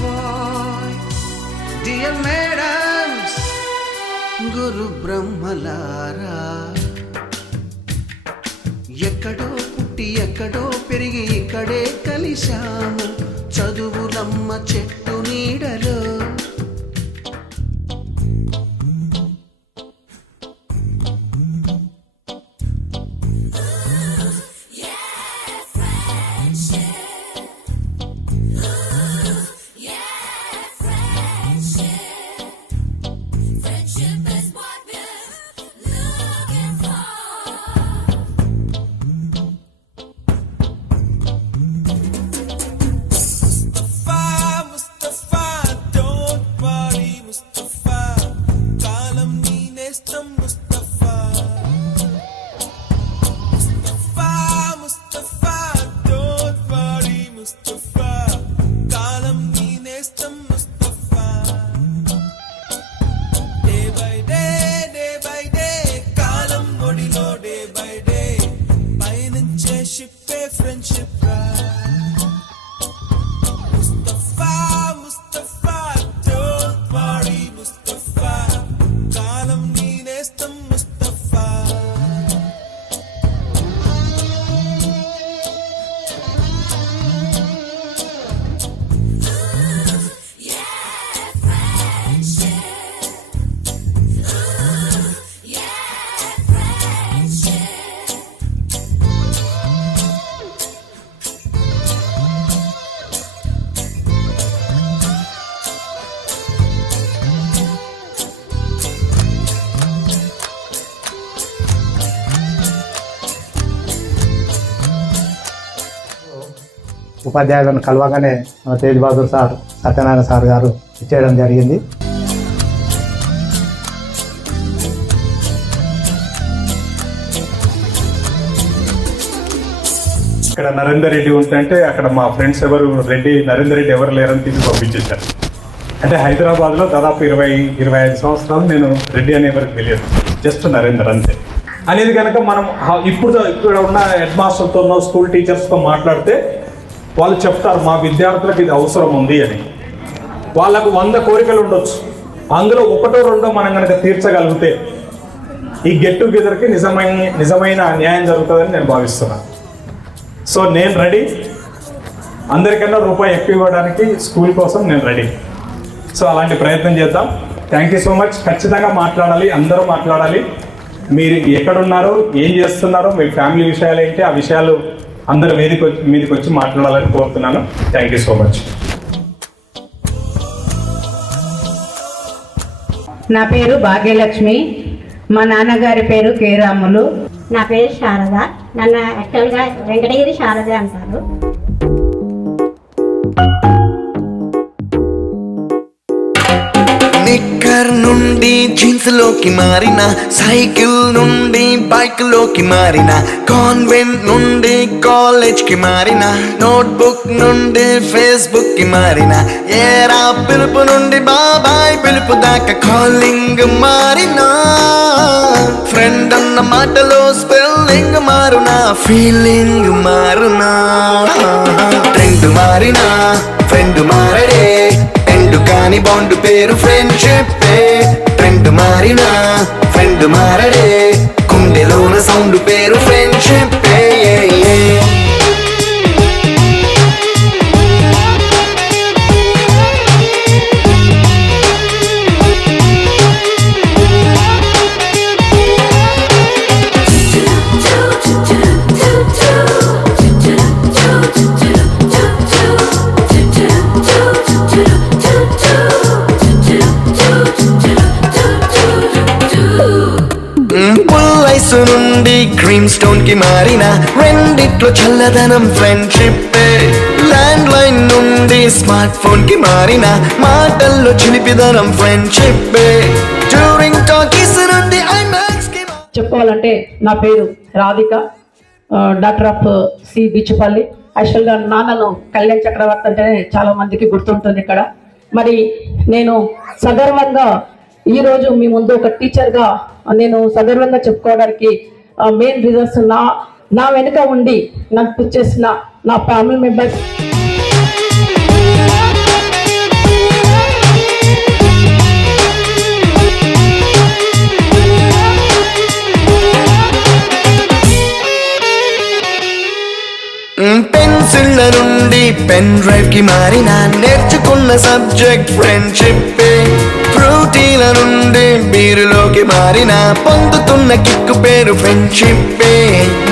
boy, dear madams, గురు బ్రహ్మలారా, ఎక్కడో పుట్టి ఎక్కడో పెరిగి ఇక్కడే కలిశాము చదువులమ్మ చెట్టు నీడలో. ఉపాధ్యాయులను కలవగానే మన తేజ్ బహదూర్ సార్, సత్యనారాయణ సార్ గారు ఇచ్చేయడం జరిగింది. ఇక్కడ నరేందర్ రెడ్డి ఉంటే అక్కడ మా ఫ్రెండ్స్ ఎవరు నరేందర్ రెడ్డి ఎవరు లేరని తీసి పంపించేశారు. అంటే హైదరాబాద్లో దాదాపు 20-25 సంవత్సరాలు నేను రెడ్డి అనే ఎవరికి తెలియదు, జస్ట్ నరేందర్ అంతే అనేది. కనుక మనం ఇక్కడ ఉన్న హెడ్ మాస్టర్తో స్కూల్ టీచర్స్తో మాట్లాడితే వాళ్ళు చెప్తారు మా విద్యార్థులకు ఇది అవసరం ఉంది అని. వాళ్ళకు 100 కోరికలు ఉండొచ్చు, అందులో 1-2 మనం కనుక తీర్చగలిగితే ఈ గెట్ టుగెదర్కి నిజమైన న్యాయం జరుగుతుందని నేను భావిస్తున్నాను. సో నేను రెడీ, అందరికన్నా రూపాయి ఎక్కువ ఇవ్వడానికి స్కూల్ కోసం నేను రెడీ. సో అలాంటి ప్రయత్నం చేద్దాం. Thank you so much. ఖచ్చితంగా మాట్లాడాలి, అందరూ మాట్లాడాలి. మీరు ఎక్కడున్నారో, ఏం చేస్తున్నారో, మీ ఫ్యామిలీ విషయాలు ఏంటి, ఆ విషయాలు అందరు మీదకి వచ్చి మాట్లాడాలని కోరుతున్నాను. Thank you so much. నా పేరు భాగ్యలక్ష్మి, మా నాన్నగారి పేరు కే రాములు. నా పేరు శారద, నన్ను యాక్చువల్గా వెంకటగిరి శారద అంటారు. నిక్కర్ నుండి జీన్స్ లోకి మారిన, సైకిల్ నుండి బైక్ లోకి మారిన, కాన్వెంట్ నుండి కాలేజ్ కి మారిన, నోట్బుక్ నుండి ఫేస్బుక్ కి మారిన, ఏరా పిలుపు నుండి బాబాయ్ పిలుపు దాకా కాలింగ్ మారిన, ఫ్రెండ్ అన్న మాటలో స్పెల్లింగ్ మారునా, ఫీలింగ్ మారునా, ట్రెండ్ మారినా ఫ్రెండ్ మారడే, ఎండు కాని బాండ్ పేరు ఫ్రెండ్షిప్. ట్రెండ్ మారినా ఫ్రెండ్ మారడే, గుండెలోన సౌండ్ పేరు ఫ్రెండ్షిప్. నుండి క్రీమ్ స్టోన్ కి మారిన, రెండిట్లో చల్లదనం ఫ్రెండ్షిప్. ల్యాండ్ లైన్ నుండి స్మార్ట్ ఫోన్ కి మారిన, మాటల్లో చిలిపిదనం ఫ్రెండ్షిప్. డ్యూరింగ్ టాకీస్ నుండి ఐమాక్స్ కి. చెప్పుకోవాలంటే నా పేరు రాధిక, డాక్టర్ ఆఫ్ సి బీచుపల్లి. యాక్చువల్గా నాన్నను కళ్యాణ్ చక్రవర్తి అంటేనే చాలా మందికి గుర్తుంటుంది ఇక్కడ. మరి నేను సగర్వంగా ఈరోజు మీ ముందు ఒక టీచర్గా నేను సగర్వంగా చెప్పుకోవడానికి మెయిన్ రీజన్స్ నా వెనుక ఉండి నాకు పుష్ చేసిన నా ఫ్యామిలీ మెంబర్స్. పెన్ డ్రైవ్ కి మారిన నేర్చుకున్న సబ్జెక్ట్ ఫ్రెండ్షిప్. ప్రోటీల నుండి బీరులోకి మారిన పొందుతున్న కిక్కు పేరు ఫ్రెండ్షిప్.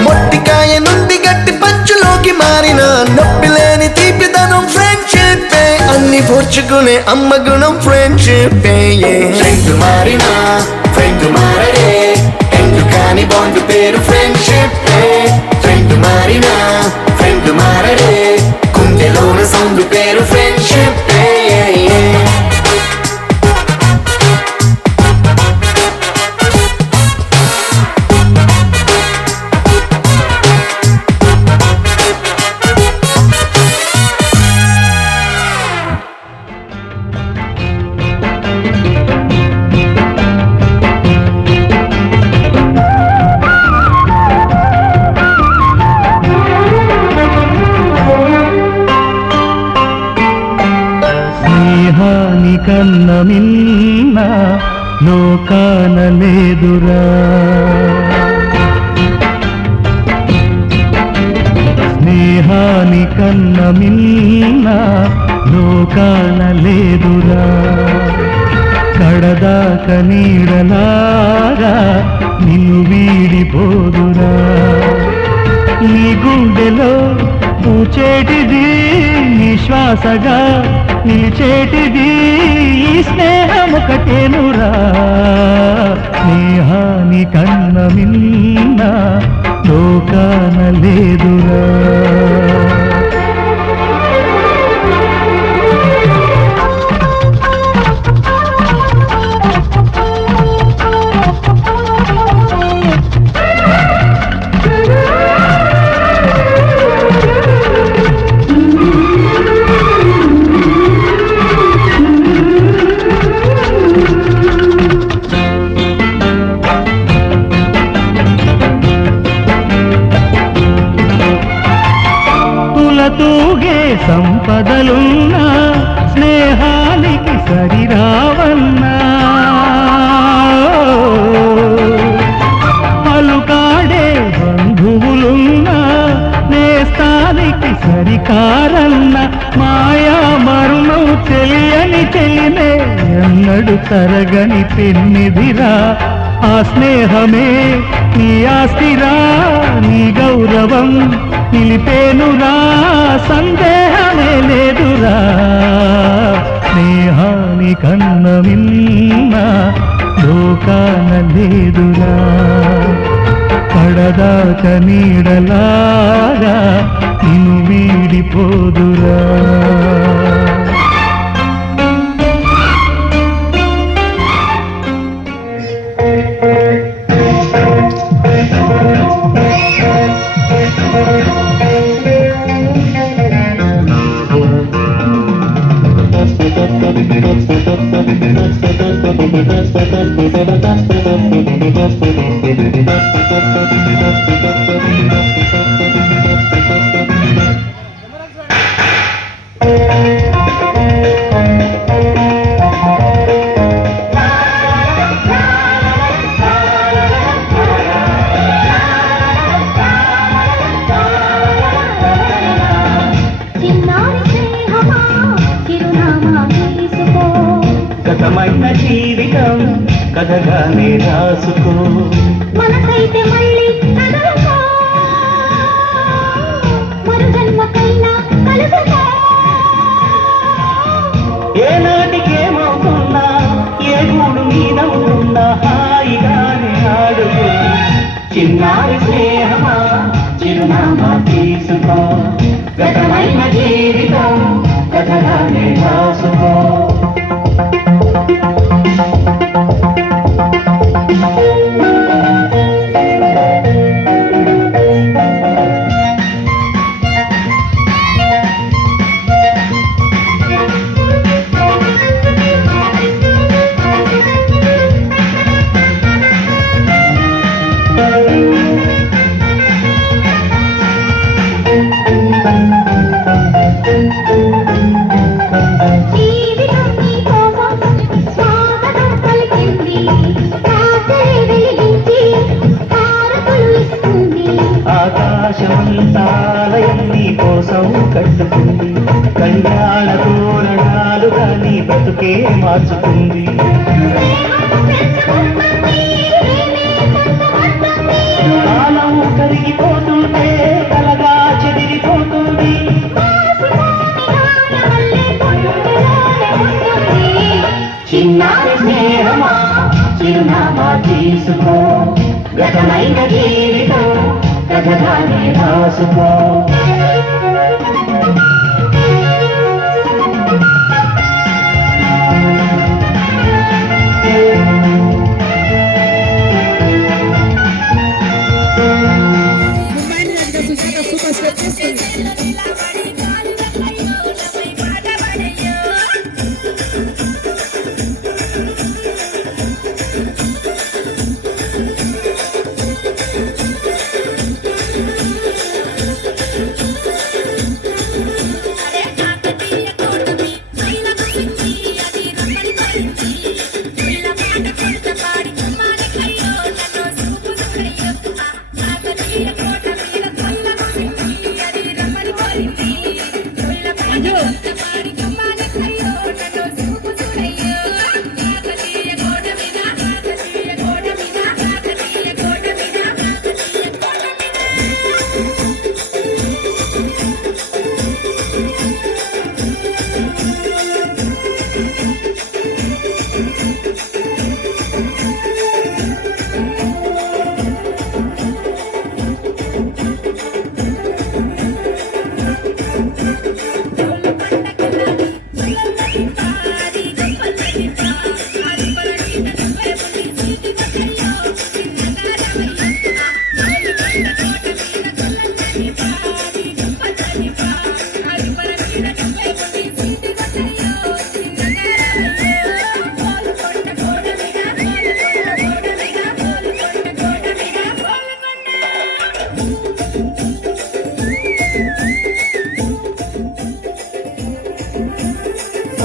మొట్టికాయ నుండి గట్టి పంచులోకి మారిన నొప్పి లేని తీపిదనం ఫ్రెండ్షిప్. అన్ని పోర్చుకునే అమ్మ గుణం ఫ్రెండ్షిప్. ఫ్రెండ్ మారిన ఫ్రెండ్ మారడే ఎందు కాని బాండ్ పేరు ఫ్రెండ్షిప్. ఫ్రెండ్ మారిన ఫ్రెండ్ మారడే కుండెలోన సౌండ్ పేరు ఫ్రెండ్షిప్. స్నేహాని కన్న మిన్న లోకాన లేదురా, స్నేహాని కన్న మిన్న లోకాన లేదురా. కడదాక నీడలాగా నిన్ను వీడిపోదురా. నీ గుండెలో పూచేటిది నీ శ్వాసగా నిలిచేటిది ఈ స్నేహమొకటేనురా. స్నేహాని కన్న మిన్న లోకాన లేదురా. తూగే సంపదలున్నా స్నేహానికి సరిరావన్నా. పలుకాడే బంధువులున్నా నేస్తానికి సరికారన్న. మాయా మరుణం తెలియని చెలినే ఎన్నడు తరగని పెన్నిదిరా. ఆ స్నేహమే నీ ఆస్తిరా, నీ గౌరవం నిలిపేనురా, సందేహమే లేదురా. స్నేహాని కన్న మిన్న లోకాన లేదురా. కడదాక నీడలాగా నిన్ను వీడిపోదురా. గతమైన జీవితం కథగానే రాసుకో. మనసైతే మళ్ళీ కదలకో, మరు జన్మకైనా కలుసుకో. ఏ నాటికేమవుతున్నా ఏ గూడు మీద ఉంటున్నా హాయిగానే ఆడుకో. చిన్నారి స్నేహమా చిరునామా తీసుకో. గతమైన జీవితం కథగానే రాసుకో. జీవితం బ్రతుకే మార్చుతుంది. కాలం కరిగిపోతుంటే కలగా చెదిరిపోతుంది. చిన్నారి స్నేహమా చిరునామా తీసుకో, గతమైన జీవితం కథగానే రాసుకో.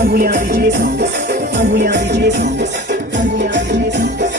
Ambuya DJ songs. Ambuya DJ songs. Ambuya DJ songs.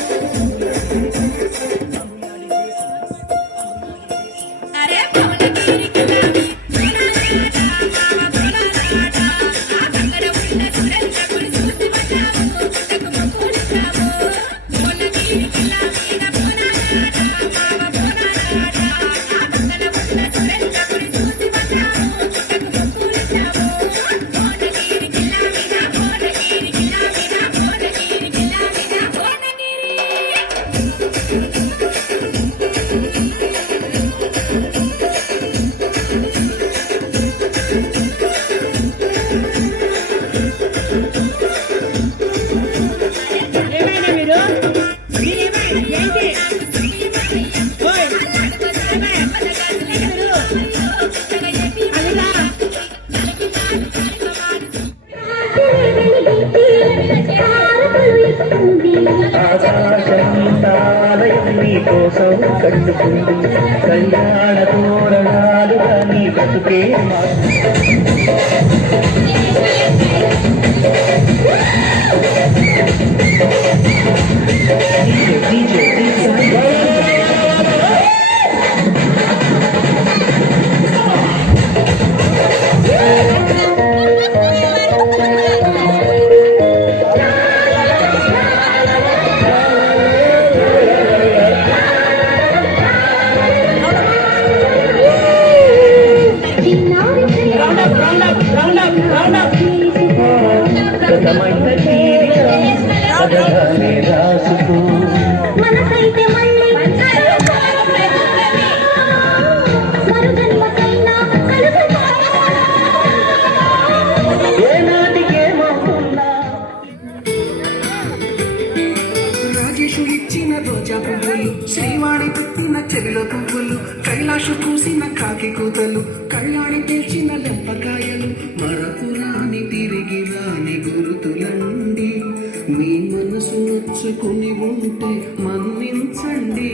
నీ కోసం కట్టుకుంది కళ్యాణ తోరణాలుగా నీ బ్రతుకే గతమైన జీవితం కథగానే రాసుకో. రాజేషు ఇచ్చిన రోజా పువ్వులు, శ్రీవాణి పుట్టిన చెవిలో పువ్వులు, కైలాషు చూసిన కాకి కూతలు, కళ్యాణి తెచ్చిన లెంపకాయలు, మరపురాని తిరిగి రాని గురుతులండి. మీ మనసు నొచ్చుకుని ఉంటే మన్నించండి.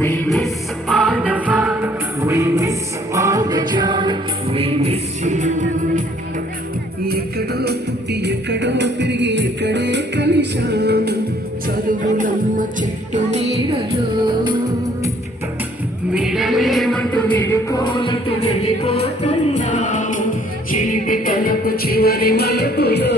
We miss all the fun, we miss all ఎక్కడో పుట్టి ఎక్కడో పెరిగి ఎక్కడే కలిశాను చదువులమ్మ చెట్టు నీడలో విడలేమంటూ విడుకోలట్టు వెళ్ళిపోతున్నాము చిలిపి తలకు చివరి మలుపులో